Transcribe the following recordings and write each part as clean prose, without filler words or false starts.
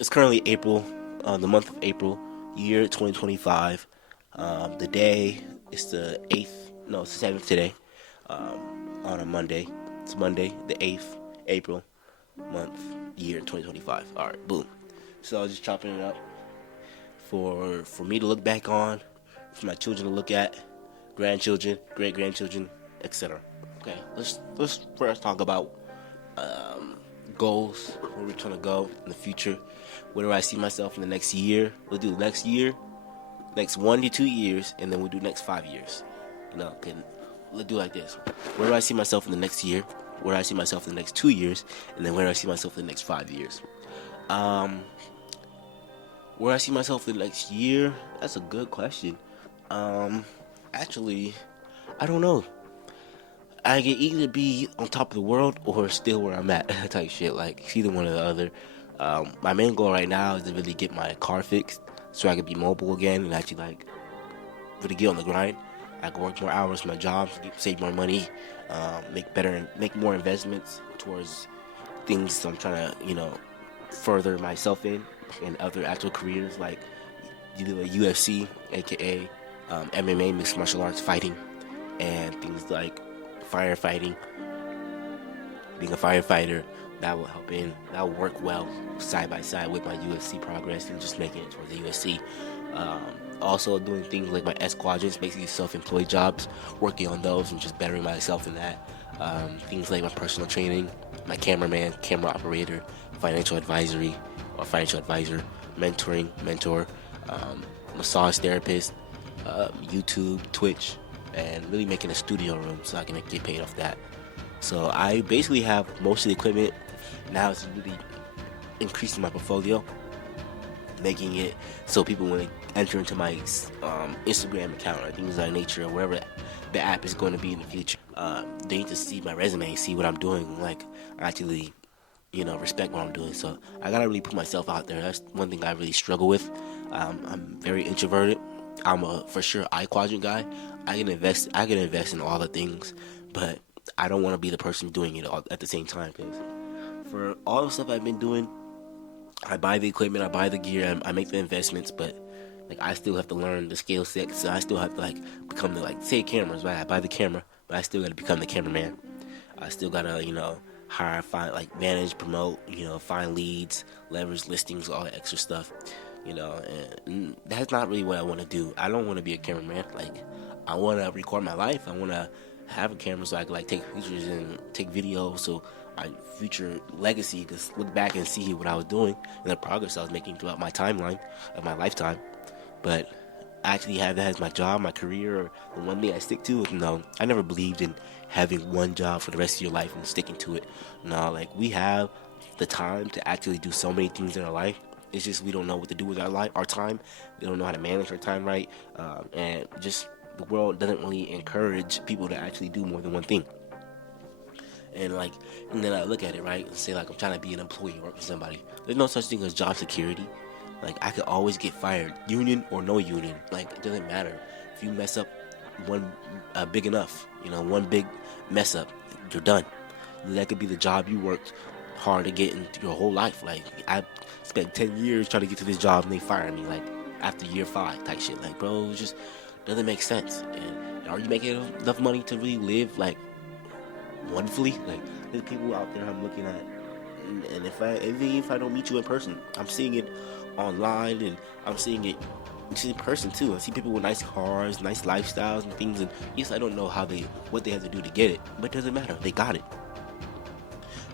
It's currently April, the month of April, year 2025. The day is the 8th, no, it's the 7th today, on a Monday. It's Monday, the 8th, April, month, year 2025. All right, boom. So I was just chopping it up for me to look back on, for my children to look at, grandchildren, great grandchildren, etc. Okay, let's first talk about goals, where we're trying to go in the future. Where do I see myself in the next year? We'll do next year, next 1 to 2 years, and then we'll do next 5 years. Let's do it like this. Where do I see myself in the next year? Where do I see myself in the next 2 years? And then where do I see myself in the next 5 years? Um, where I see myself in the next year? That's a good question. Um, Actually, I don't know. I can either be on top of the world or still where I'm at type shit. Like it's either one or the other. My main goal right now is to really get my car fixed so I can be mobile again and actually like really get on the grind. I can work more hours for my jobs, save more money, make more investments towards things I'm trying to further myself in other actual careers like either UFC, aka MMA, mixed martial arts fighting, and things like firefighting, being a firefighter. That will work well side by side with my UFC progress and just making it towards the UFC. Um, Also doing things like my S quadrants, basically self-employed jobs, working on those and just bettering myself in that. Things like my personal training, my cameraman, camera operator, financial advisory or financial advisor, mentor, massage therapist, YouTube, Twitch, and really making a studio room so I can get paid off that. So I basically have most of the equipment. Now it's really increasing my portfolio, making it so people when they enter into my Instagram account or things of that nature or wherever the app is going to be in the future, they need to see my resume, see what I'm doing, like actually, respect what I'm doing. So I gotta really put myself out there. That's one thing I really struggle with. I'm very introverted. I'm a for sure eye quadrant guy. I can invest in all the things, but I don't want to be the person doing it all at the same time. Because for all the stuff I've been doing, I buy the equipment, I buy the gear, I make the investments, but like I still have to learn the skill set. So I still have to like become the like say cameras, right? I buy the camera, but I still got to become the cameraman. I still gotta hire, find like manage, promote, find leads, leverage listings, all that extra stuff. And that's not really what I want to do. I don't want to be a cameraman. Like I want to record my life. I want to have a camera so I can like take pictures and take videos so my future legacy can look back and see what I was doing and the progress I was making throughout my timeline of my lifetime. But actually have that as my job, my career, or the one thing I stick to. No, I never believed in having one job for the rest of your life and sticking to it. No, like we have the time to actually do so many things in our life. It's just we don't know what to do with our time. We don't know how to manage our time right, and just the world doesn't really encourage people to actually do more than one thing. And like, and then I look at it right and say like I'm trying to be an employee or work for somebody. There's no such thing as job security. Like I could always get fired, union or no union. Like it doesn't matter if you mess up one big enough. One big mess up, you're done. That could be the job you worked hard to get in your whole life. Like I spent 10 years trying to get to this job and they fired me like after year 5 type shit. Like bro, it just doesn't make sense. And are you making enough money to really live like wonderfully? Like there's people out there I'm looking at, and even if I don't meet you in person, I'm seeing it online, and I'm seeing it in person too. I see people with nice cars, nice lifestyles, and things. And yes, I don't know what they have to do to get it, but it doesn't matter. They got it.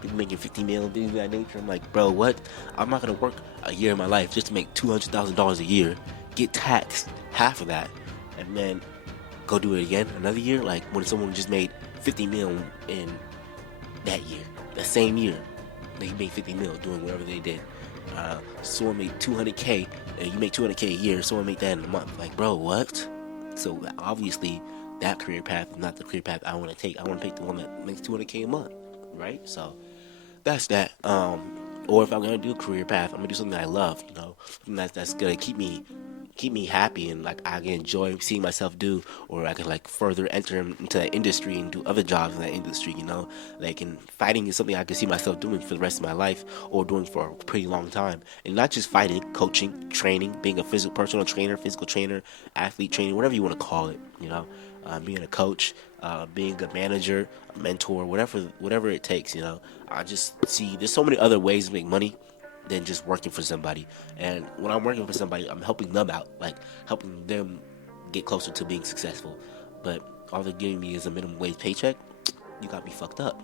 People making 50 million, things of that nature. I'm like, bro, what? I'm not gonna work a year of my life just to make $200,000 a year, get taxed half of that, and then go do it again another year. Like when someone just made 50 mil in that year, that same year, they made 50 mil doing whatever they did. Someone made 200K, and you make 200K a year. Someone made that in a month. Like, bro, what? So obviously, that career path is not the career path I want to take. I want to take the one that makes 200K a month, right? So that's that. Or if I'm gonna do a career path, I'm gonna do something that I love. Something that's gonna keep me keep me happy and like I can enjoy seeing myself do, or I can like further enter into that industry and do other jobs in that industry, you know. Like, and fighting is something I can see myself doing for the rest of my life, or doing for a pretty long time. And not just fighting, coaching, training, being a physical trainer, athlete trainer, whatever you want to call it, you know. Being a coach, being a manager, a mentor, whatever it takes, you know. I just see there's so many other ways to make money than just working for somebody. And when I'm working for somebody, I'm helping them out, like helping them get closer to being successful. But all they're giving me is a minimum wage paycheck. You got me fucked up.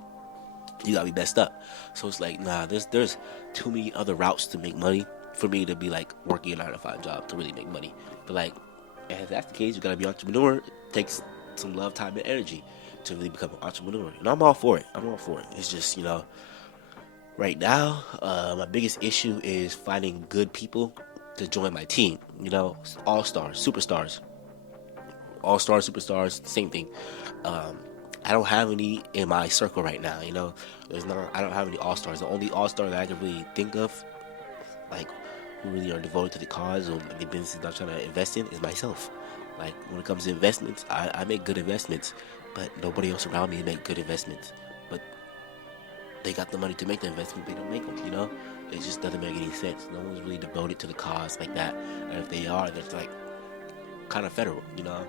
You got me messed up. So it's like, nah, there's too many other routes to make money for me to be like working a 9 to 5 job to really make money. But like, if that's the case, you gotta be an entrepreneur. It takes some love, time, and energy to really become an entrepreneur. And I'm all for it. It's just, you know, right now, my biggest issue is finding good people to join my team. You know, all stars, superstars, all stars, superstars, same thing. I don't have any in my circle right now. You know, I don't have any all stars. The only all star that I can really think of, like, who really are devoted to the cause or the business I'm trying to invest in, is myself. Like, when it comes to investments, I make good investments, but nobody else around me make good investments. But they got the money to make the investment, they don't make them, you know? It just doesn't make any sense. No one's really devoted to the cause like that. And if they are, they're like kind of federal, you know?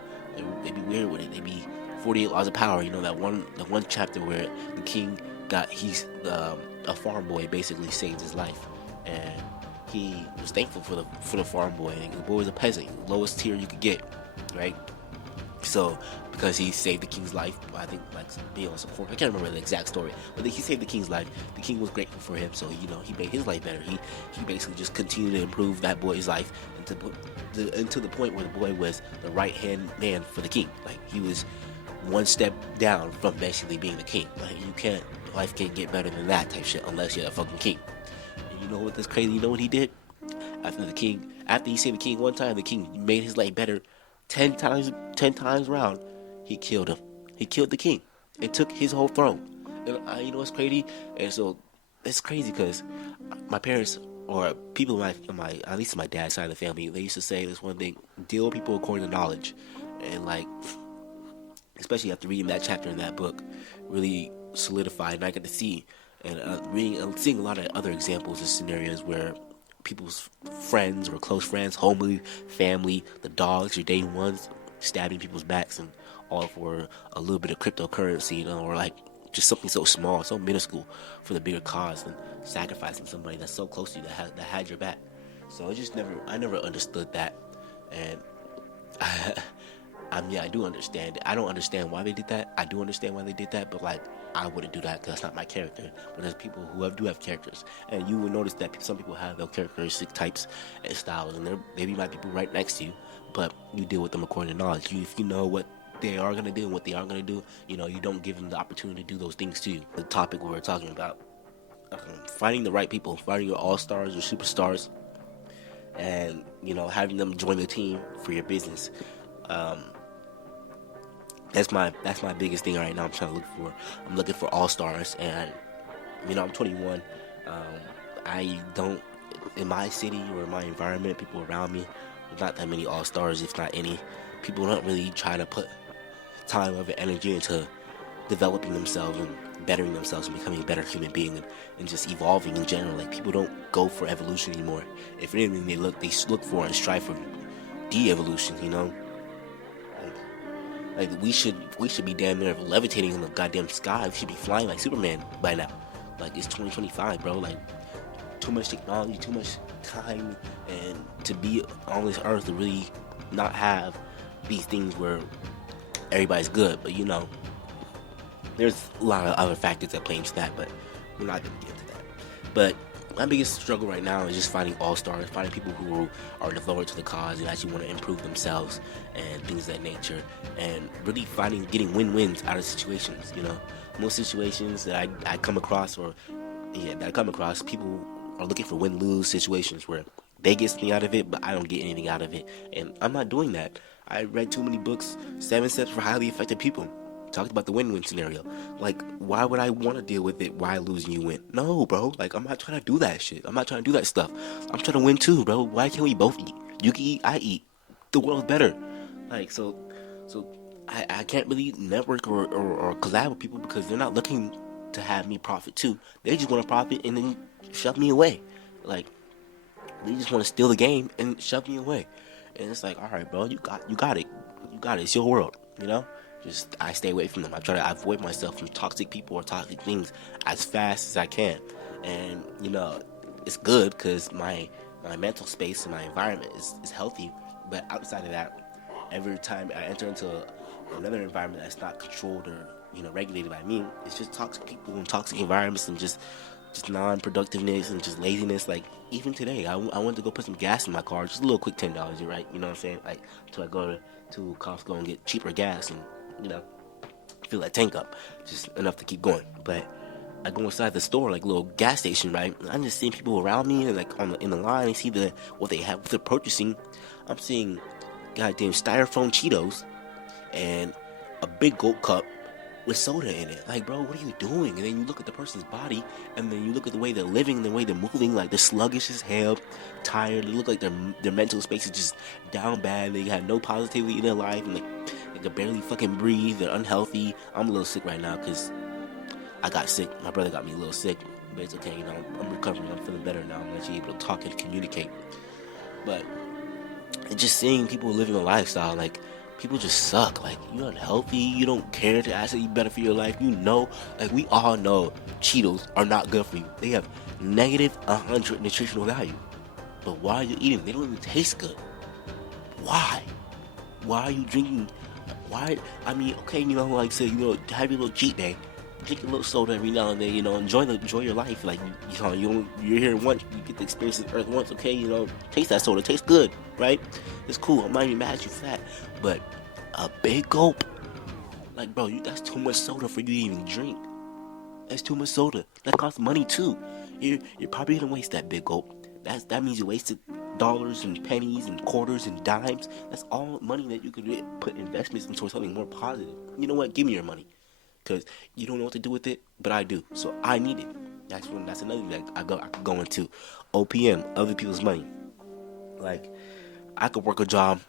They be weird with it. They be 48 laws of power, you know, the one chapter where the king a farm boy basically saved his life. And he was thankful for the farm boy. And the boy was a peasant, lowest tier you could get, right? So, because he saved the king's life, I think, like, being on support, I can't remember the exact story, but he saved the king's life. The king was grateful for him, so, you know, he made his life better. He basically just continued to improve that boy's life until the point where the boy was the right-hand man for the king. Like, he was one step down from basically being the king. Like, life can't get better than that type shit unless you're a fucking king. And you know what that's crazy? You know what he did? After he saved the king one time, the king made his life better 10 times round. He killed him. He killed the king and took his whole throne. And you know what's crazy? And so it's crazy because my parents, or people in my at least my dad's side of the family, they used to say this one thing: deal with people according to knowledge. And like, especially after reading that chapter in that book, really solidified, and I got to see and reading and seeing a lot of other examples of scenarios where people's friends or close friends, homely, family, the dogs, your day ones, stabbing people's backs, and all for a little bit of cryptocurrency, you know, or like just something so small, so minuscule for the bigger cause, and sacrificing somebody that's so close to you that had your back. So I never understood that, and I do understand it. I don't understand why they did that. I do understand why they did that, but like, I wouldn't do that because that's not my character. But there's people who do have characters, and you will notice that some people have their characteristic types and styles, and they might be people right next to you, but you deal with them according to knowledge. If you know what they are going to do and what they aren't going to do, you know, you don't give them the opportunity to do those things to you. The topic we were talking about, finding the right people, finding your all-stars, your superstars, and, you know, having them join the team for your business. That's my biggest thing right now. I'm looking for all stars, and you know, I'm 21. I don't, in my city or in my environment, people around me, not that many all stars, if not any. People don't really try to put time, effort, energy into developing themselves and bettering themselves and becoming a better human being, and just evolving in general. Like, people don't go for evolution anymore. If anything, they look for and strive for de-evolution. You know. Like, we should be damn near levitating in the goddamn sky. We should be flying like Superman by now. Like, it's 2025, bro. Like, too much technology, too much time, and to be on this earth to really not have these things where everybody's good. But, you know, there's a lot of other factors that play into that, but we're not going to get into that. But my biggest struggle right now is just finding all-stars, finding people who are devoted to the cause and actually want to improve themselves and things of that nature, and really getting win-wins out of situations. You know, most situations that I come across, people are looking for win-lose situations where they get something out of it, but I don't get anything out of it, and I'm not doing that. I read too many books, 7 Steps for Highly Effective People. Talked about the win-win scenario. Like, why would I want to deal with it? Why lose and you win? No, bro. Like, I'm not trying to do that shit. I'm not trying to do that stuff. I'm trying to win too, bro. Why can't we both eat? You can eat, I eat. the world better. Like so I can't really network or collab with people because they're not looking to have me profit too. They just want to profit and then shove me away. Like they just want to steal the game and shove me away. And it's like, all right, bro, you got it. You got it. It's your world, you know? Just I stay away from them. I try to avoid myself from toxic people or toxic things as fast as I can. And it's good because my mental space and my environment is healthy. But outside of that, every time I enter into another environment that's not controlled or regulated by me, it's just toxic people and toxic environments and just non-productiveness and just laziness. Like even today, I went to go put some gas in my car, just a little quick $10, right? You know what I'm saying? Like till I go to Costco and get cheaper gas and fill that tank up, just enough to keep going. But I go inside the store, like a little gas station, right? I'm just seeing people around me, and like in the line, I see what they have, what they're purchasing. I'm seeing goddamn styrofoam Cheetos and a big Gold cup with soda in it. Like, bro, what are you doing? And then you look at the person's body, and then you look at the way they're living, and the way they're moving. Like they're sluggish as hell, tired. They look like their mental space is just down bad. They have no positivity in their life, and they can barely fucking breathe. They're unhealthy. I'm a little sick right now because I got sick. My brother got me a little sick, but it's okay. I'm recovering. I'm feeling better now. I'm actually able to talk and communicate. But just seeing people living a lifestyle, like people just suck. Like you're unhealthy. You don't care to actually be better for your life. Like we all know Cheetos are not good for you. They have negative 100 nutritional value. But why are you eating them? They don't even taste good. Why? Why are you drinking? Why? I mean, okay, like I said, have your little cheat day. Drink a little soda every now and then, enjoy your life. Like, you're here once, you get to experience this earth once, okay, taste that soda, tastes good, right? It's cool, I'm not even mad at you for that. But a big gulp, like, bro, that's too much soda for you to even drink. That's too much soda. That costs money too. You're probably gonna waste that big gulp. That means you wasted dollars and pennies and quarters and dimes. That's all money that you could put investments into something more positive. You know what? Give me your money. Because you don't know what to do with it, but I do. So I need it. That's another thing that I could go into. OPM, other people's money. Like, I could work a job.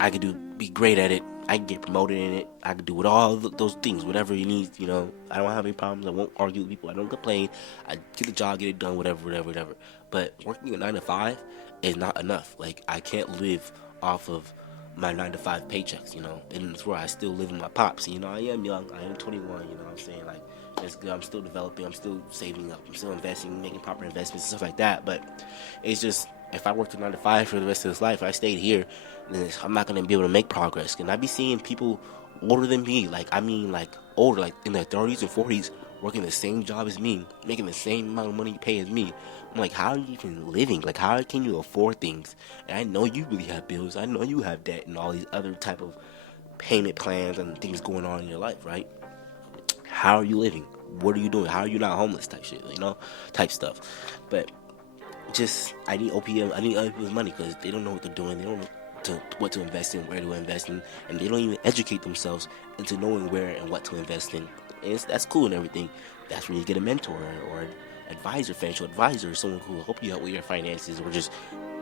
I could be great at it. I can get promoted in it. I could do with all those things, whatever you need. I don't have any problems. I won't argue with people. I don't complain. I get the job, get it done, whatever. But working a 9 to 5 is not enough. Like, I can't live off of my 9 to 5 paychecks, and it's where I still live with my pops. I am young, I am 21, what I'm saying, like, it's good, I'm still developing, I'm still saving up, I'm still investing, making proper investments and stuff like that. But it's just, if I worked a 9 to 5 for the rest of this life, if I stayed here, then I'm not going to be able to make progress. And I be seeing people older than me, like older, like in their 30s and 40s, working the same job as me, making the same amount of money you pay as me. I'm like, how are you even living? Like, how can you afford things? And I know you really have bills. I know you have debt and all these other type of payment plans and things going on in your life, right? How are you living? What are you doing? How are you not homeless? Type shit, type stuff. But I need OPM. I need other people's money because they don't know what they're doing. They don't know what to invest in, where to invest in, and they don't even educate themselves into knowing where and what to invest in. And that's cool and everything. That's when you get a mentor or an advisor, financial advisor, someone who will help you out with your finances or just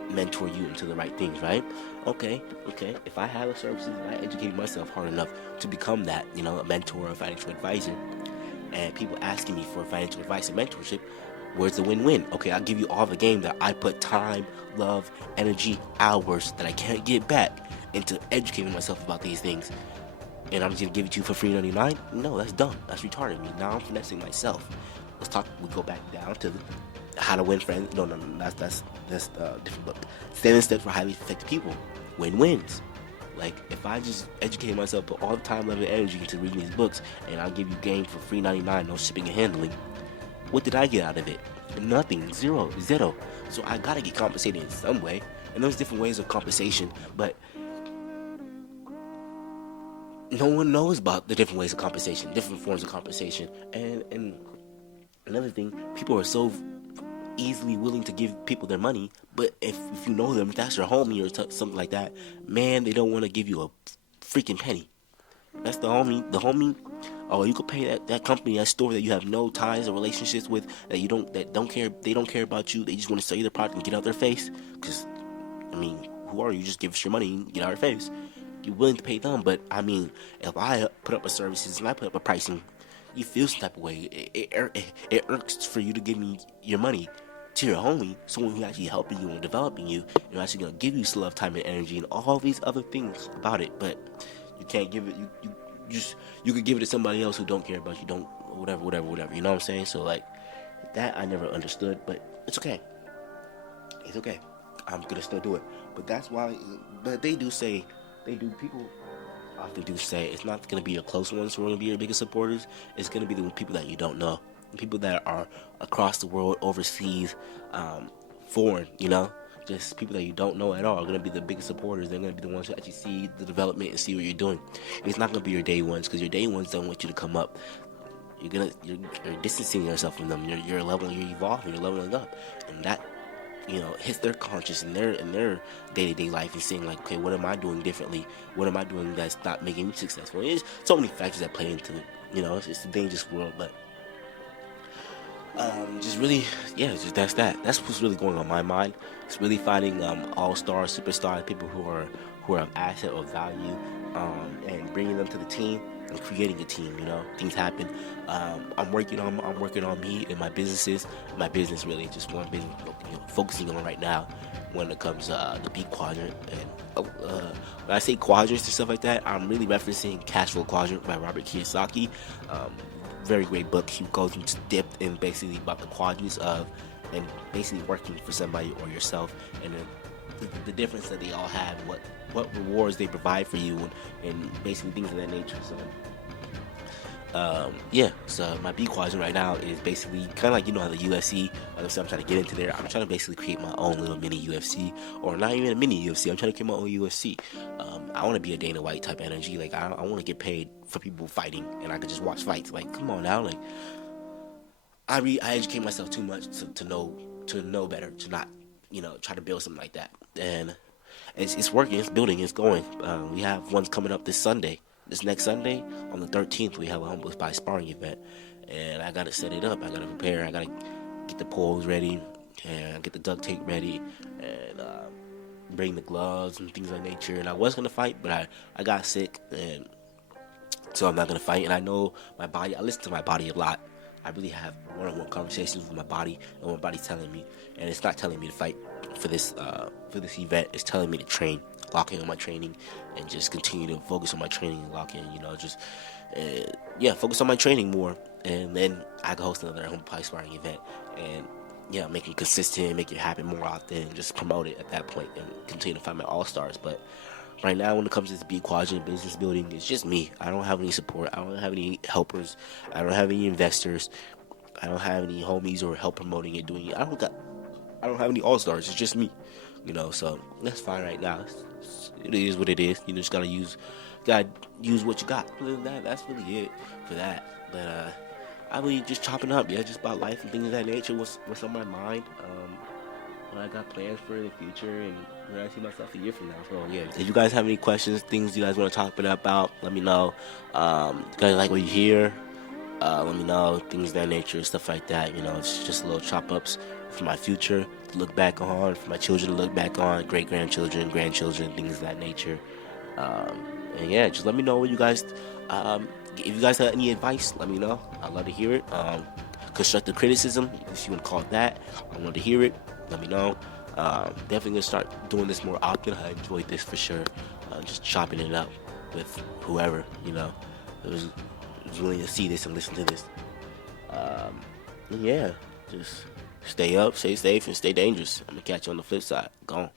mentor you into the right things, right? Okay. If I have the services, I educate myself hard enough to become that, a mentor or a financial advisor, and people asking me for financial advice and mentorship, where's the win-win? Okay, I'll give you all the game that I put time, love, energy, hours that I can't get back into educating myself about these things. And I'm just gonna give it to you for free $99? No, that's dumb. That's retarded. Now I'm finessing myself. We go back down to how to win friends. No, that's a different book. 7 Steps for Highly Effective People. Win-wins. Like, if I just educate myself, put all the time, love, and energy into reading these books, and I'll give you game for free $99, no shipping and handling, what did I get out of it? Nothing. Zero. So I gotta get compensated in some way. And there's different ways of compensation, but no one knows about the different ways of compensation, different forms of compensation. And another thing, people are so easily willing to give people their money, but if you know them, if that's your homie or something like that, man, they don't want to give you a freaking penny. That's the homie. The homie, oh, you could pay that company, that store that you have no ties or relationships with, that don't care. They don't care about you. They just want to sell you their product and get out their face. Because, who are you? Just give us your money and get out of our face. You're willing to pay them, but I mean, if I put up a services and I put up a pricing, you feel some type of way. It irks for you to give me your money to your homie, someone who's actually helping you and developing you, and actually gonna give you some love, time, and energy, and all these other things about it. But you can't give it. You could give it to somebody else who don't care about you. Don't whatever. You know what I'm saying? So like that, I never understood, but it's okay. It's okay. I'm gonna still do it. But that's why. But they do say, people often do say it's not going to be your close ones who are going to be your biggest supporters. It's going to be the people that you don't know, people that are across the world, overseas, foreign. Just people that you don't know at all are going to be the biggest supporters. They're going to be the ones who actually see the development and see what you're doing. It's not going to be your day ones, because your day ones don't want you to come up. You're distancing yourself from them. You're evolving, you're leveling up, and that hits their conscious in their day-to-day life, and saying like, okay, what am I doing differently? What am I doing that's not making me successful? There's so many factors that play into it. It's a dangerous world, but just really, just that's what's really going on my mind. It's really finding all-stars, superstars, people who are of asset or value, and bringing them to the team and creating a team. Things happen. I'm working on me and my businesses. My business, really just one business focusing on right now when it comes to the B quadrant. And when I say quadrants and stuff like that, I'm really referencing Cash Flow Quadrant by Robert Kiyosaki. Very great book. He goes into depth in basically about the quadrants of, and basically working for somebody or yourself, and then the difference that they all have, what rewards they provide for you, and basically things of that nature. So my B quadrant right now is basically kind of like, how the UFC, I'm trying to get into there. I'm trying to basically create my own little mini UFC, or not even a mini UFC. I'm trying to create my own UFC. I want to be a Dana White type energy. Like I want to get paid for people fighting, and I could just watch fights. Like, come on now. Like I educate myself too much to know better, to not try to build something like that. And it's working, it's building, it's going. We have ones coming up this next Sunday, on the 13th. We have a Humble Pie sparring event, and I gotta set it up. I gotta prepare. I gotta get the poles ready, and get the duct tape ready, and bring the gloves and things of that nature. And I was gonna fight, but I got sick, and so I'm not gonna fight. And I know my body. I listen to my body a lot. I really have one-on-one conversations with my body, and my body's telling me, and it's not telling me to fight for this event. It's telling me to train, lock in on my training, and just continue to focus on my training and lock in. Focus on my training more, and then I can host another Humble Pie sparring event, and make it consistent, make it happen more often, and just promote it at that point, and continue to find my all-stars. But right now, when it comes to this B quadrant business building, it's just me. I don't have any support. I don't have any helpers. I don't have any investors. I don't have any homies or help promoting it, doing it. I don't have any all-stars. It's just me. So that's fine right now. It is what it is. You just gotta use what you got. That's really it for that. But I really just chopping up, just about life and things of that nature. What's on my mind? What I got plans for the future, and where I see myself a year from now. So if you guys have any questions, things you guys want to talk about, let me know. You guys like what you hear? Let me know, things of that nature, stuff like that. It's just little chop ups for my future to look back on, for my children to look back on, great grandchildren, things of that nature. And just let me know what you guys. If you guys have any advice, let me know. I'd love to hear it. Constructive criticism, if you want to call it that, I want to hear it. Let me know. Definitely gonna start doing this more often. I enjoyed this for sure. Just chopping it up with whoever, it was willing to see this and listen to this. Just stay up, stay safe, and stay dangerous. I'm gonna catch you on the flip side. Gone.